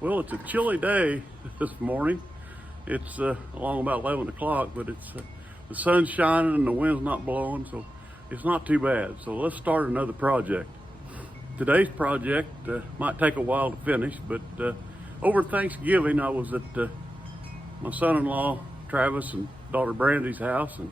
Well, it's a chilly day this morning. It's along about 11 o'clock, but it's the sun's shining and the wind's not blowing, so it's not too bad. So let's start another project. Today's project might take a while to finish, but over Thanksgiving I was at my son-in-law Travis and daughter Brandy's house, and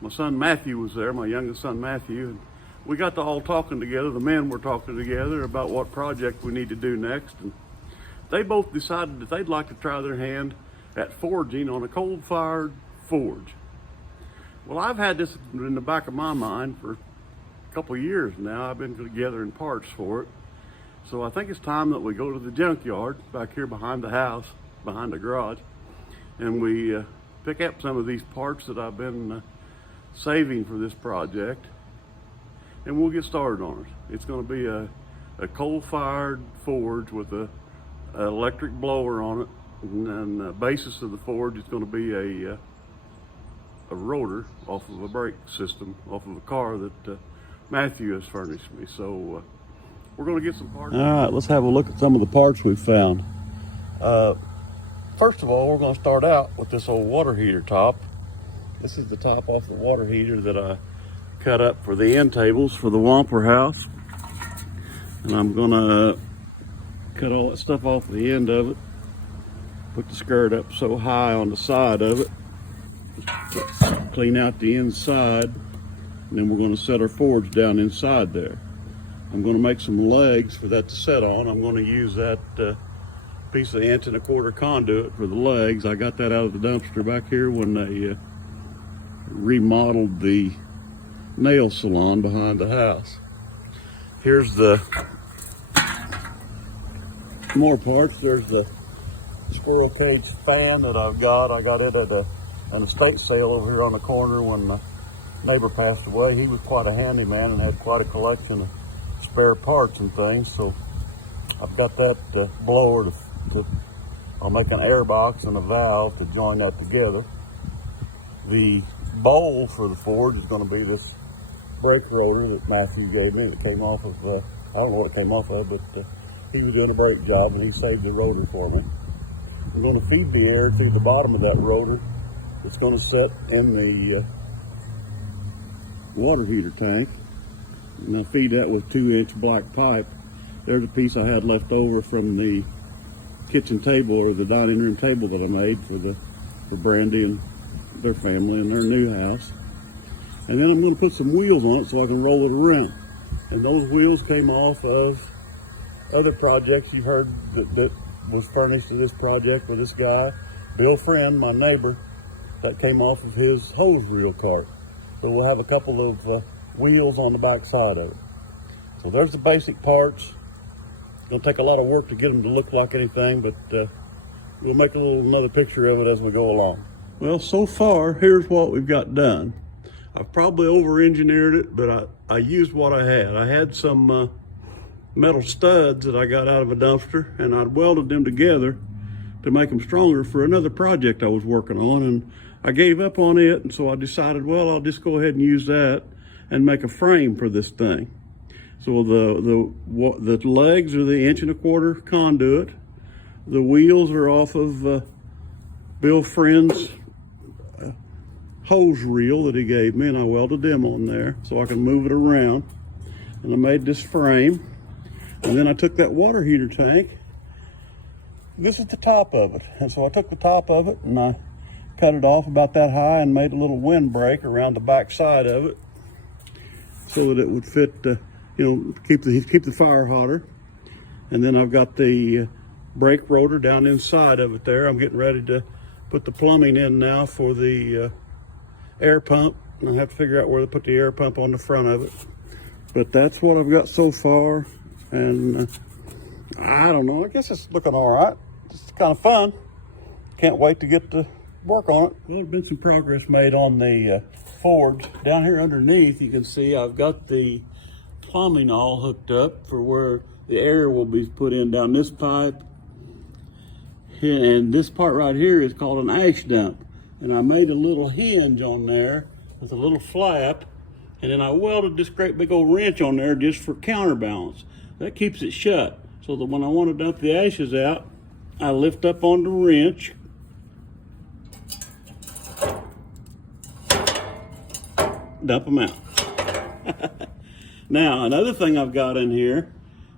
my son Matthew was there, my youngest son Matthew, and we got to all talking together. The men were talking together about what project we need to do next, and they both decided that they'd like to try their hand at forging on a coal-fired forge. Well, I've had this in the back of my mind for a couple of years now. I've been gathering parts for it. So I think it's time that we go to the junkyard back here behind the house, behind the garage, and we pick up some of these parts that I've been saving for this project, and we'll get started on it. It's going to be a coal-fired forge with an electric blower on it, and the basis of the forge is going to be a rotor off of a brake system off of a car that Matthew has furnished me. So we're going to get some parts. All right, let's have a look at some of the parts we've found. First of all, we're going to start out with this old water heater top. This is the top off the water heater that I cut up for the end tables for the Whomper house. And I'm going to cut all that stuff off the end of it. Put the skirt up so high on the side of it. Clean out the inside. And then we're going to set our forge down inside there. I'm going to make some legs for that to set on. I'm going to use that piece of 1 1/4 conduit for the legs. I got that out of the dumpster back here when they remodeled the nail salon behind the house. Here's the more parts. There's the squirrel cage fan that I've got. I got it at an estate sale over here on the corner when my neighbor passed away. He was quite a handyman and had quite a collection of spare parts and things. So I've got that blower I'll make an air box and a valve to join that together. The bowl for the forge is going to be this brake rotor that Matthew gave me. It came off of, I don't know what it came off of, but he was doing a brake job and he saved the rotor for me. I'm going to feed the air through the bottom of that rotor. It's going to set in the water heater tank. And I'll feed that with 2-inch black pipe. There's a piece I had left over from the kitchen table or the dining room table that I made for Brandy and their family in their new house. And then I'm going to put some wheels on it so I can roll it around. And those wheels came off of other projects you've heard that was furnished to this project with this guy, Bill Friend, my neighbor. That came off of his hose reel cart. So we'll have a couple of wheels on the back side of it. So there's the basic parts. It's going to take a lot of work to get them to look like anything, but we'll make another picture of it as we go along. Well, so far, here's what we've got done. I've probably over-engineered it, but I used what I had. I had some metal studs that I got out of a dumpster, and I'd welded them together to make them stronger for another project I was working on, and I gave up on it, and so I decided, well, I'll just go ahead and use that and make a frame for this thing. So the legs are the 1 1/4 conduit. The wheels are off of Bill Friend's hose reel that he gave me, and I welded them on there so I can move it around. And I made this frame. And then I took that water heater tank. This is the top of it. And so I took the top of it and I cut it off about that high and made a little windbreak around the back side of it so that it would fit, keep the fire hotter. And then I've got the brake rotor down inside of it there. I'm getting ready to put the plumbing in now for the air pump. I have to figure out where to put the air pump on the front of it. But that's what I've got so far. And I don't know, I guess it's looking all right. It's kind of fun. Can't wait to get to work on it. Well, there's been some progress made on the forge. Down here underneath, you can see I've got the plumbing all hooked up for where the air will be put in down this pipe. And this part right here is called an ash dump. And I made a little hinge on there with a little flap. And then I welded this great big old wrench on there just for counterbalance. That keeps it shut. So so that when I want to dump the ashes out, I lift up on the wrench, dump them out. Now, another thing I've got in here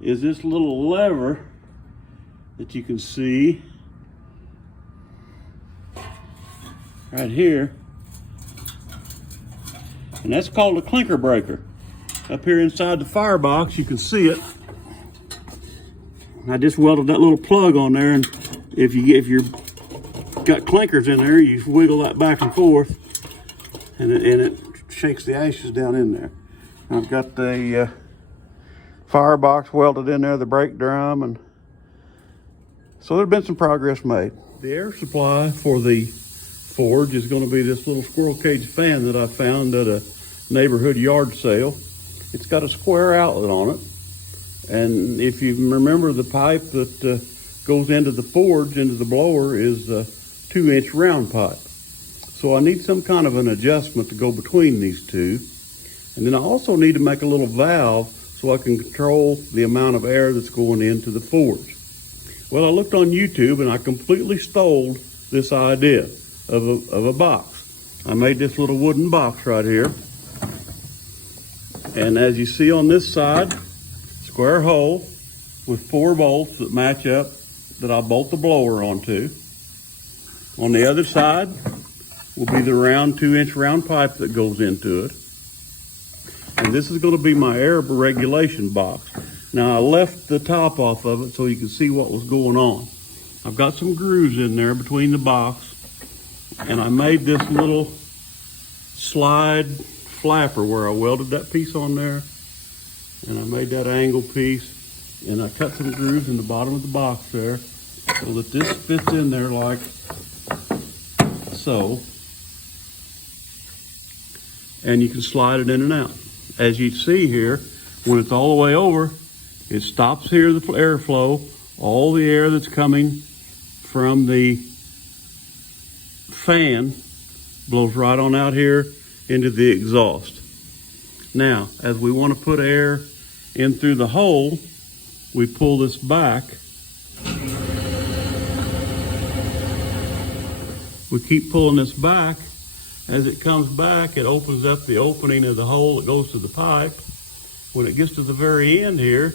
is this little lever that you can see right here, and that's called a clinker breaker. Up here inside the Firebox, you can see it. I just welded that little plug on there, and if you've got clinkers in there, you wiggle that back and forth, and it shakes the ashes down in there. I've got the Firebox welded in there, the brake drum, and so there's been some progress made. The air supply for the forge is going to be this little squirrel cage fan that I found at a neighborhood yard sale. It's got a square outlet on it, and if you remember, the pipe that goes into the forge, into the blower, is a 2-inch round pipe. So I need some kind of an adjustment to go between these two. And then I also need to make a little valve so I can control the amount of air that's going into the forge. Well, I looked on YouTube and I completely stole this idea of a box. I made this little wooden box right here. And as you see on this side, square hole with 4 bolts that match up that I'll bolt the blower onto. On the other side will be the round 2-inch round pipe that goes into it. And this is going to be my air regulation box. Now I left the top off of it so you can see what was going on. I've got some grooves in there between the box, and I made this little slide flapper where I welded that piece on there, and I made that angle piece, and I cut some grooves in the bottom of the box there so that this fits in there like so, and you can slide it in and out. As you see here, when it's all the way over, it stops here, the airflow. All the air that's coming from the fan blows right on out here into the exhaust. Now, as we want to put air in through the hole, we pull this back. We keep pulling this back. As it comes back, it opens up the opening of the hole that goes to the pipe. When it gets to the very end here,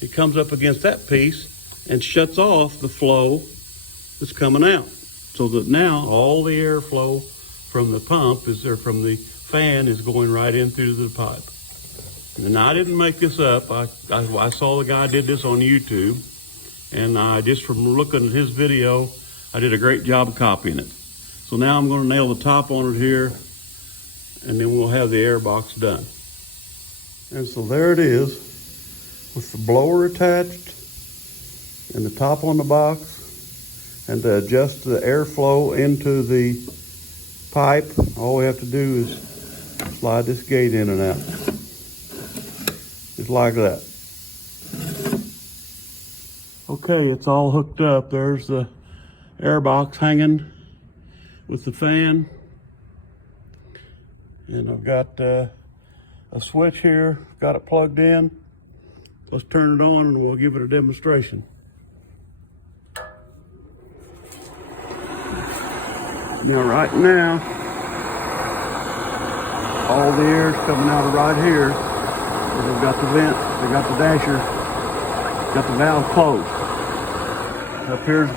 it comes up against that piece and shuts off the flow that's coming out. So that now all the airflow from the pump from the fan is going right in through the pipe. And I didn't make this up. I saw the guy did this on YouTube, and I just from looking at his video, I did a great job of copying it. So now I'm going to nail the top on it here, and then we'll have the air box done. And so there it is, with the blower attached and the top on the box. And to adjust the airflow into the pipe, all we have to do is slide this gate in and out. Just like that. Okay, it's all hooked up. There's the air box hanging with the fan, and I've got a switch here, got it plugged in. Let's turn it on and we'll give it a demonstration. Now right now, all the air is coming out of right here. They've got the vent, they got the dasher, got the valve closed. Up here's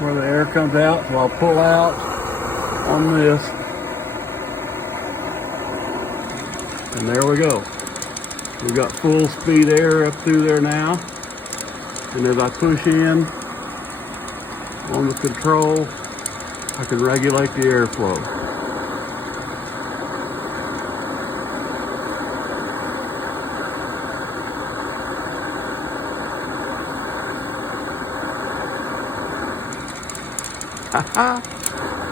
where the air comes out, so I'll pull out on this, and there we go. We've got full speed air up through there now, and as I push in on the control, I can regulate the airflow.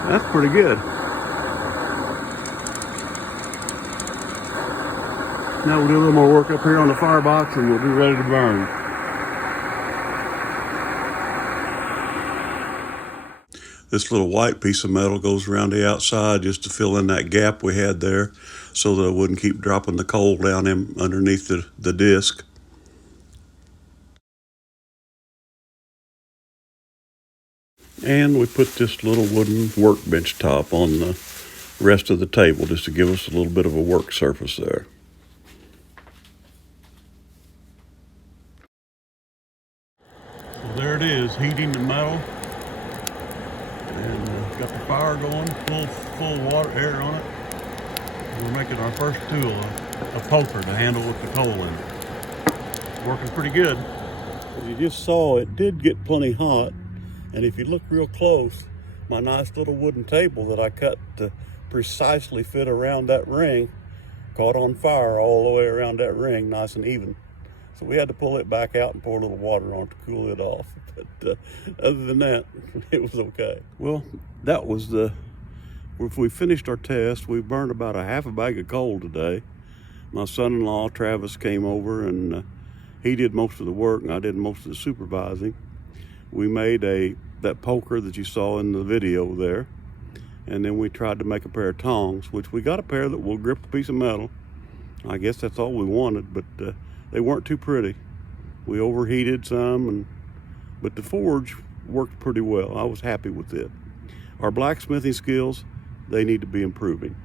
That's pretty good. Now we'll do a little more work up here on the Firebox and we'll be ready to burn. This little white piece of metal goes around the outside just to fill in that gap we had there so that it wouldn't keep dropping the coal down in underneath the disc. And we put this little wooden workbench top on the rest of the table just to give us a little bit of a work surface there. So there it is, heating the metal. And got the fire going, full water air on it. We're making our first tool, a poker to handle with the coal in it. Working pretty good. As you just saw, it did get plenty hot. And if you look real close, my nice little wooden table that I cut to precisely fit around that ring caught on fire all the way around that ring, nice and even. So we had to pull it back out and pour a little water on it to cool it off. But other than that, it was okay. Well, that was if we finished our test, we burned about a half a bag of coal today. My son-in-law, Travis, came over and he did most of the work and I did most of the supervising. We made that poker that you saw in the video there. And then we tried to make a pair of tongs, which we got a pair that will grip a piece of metal. I guess that's all we wanted, but they weren't too pretty. We overheated some, but the forge worked pretty well. I was happy with it. Our blacksmithing skills, they need to be improving.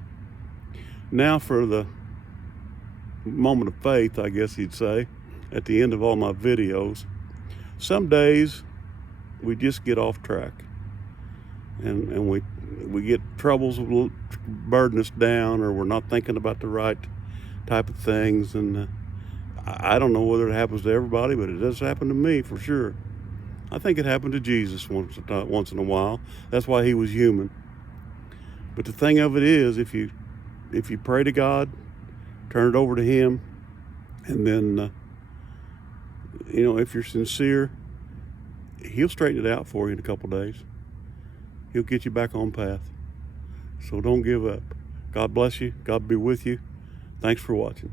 Now for the moment of faith, I guess you'd say, at the end of all my videos. Some days we just get off track and we get troubles burden us down, or we're not thinking about the right type of things. And I don't know whether it happens to everybody, but it does happen to me for sure. I think it happened to Jesus once in a while. That's why he was human. But the thing of it is, if you pray to God, turn it over to him, and then if you're sincere, he'll straighten it out for you in a couple days. He'll get you back on path. So don't give up. God bless you. God be with you. Thanks for watching.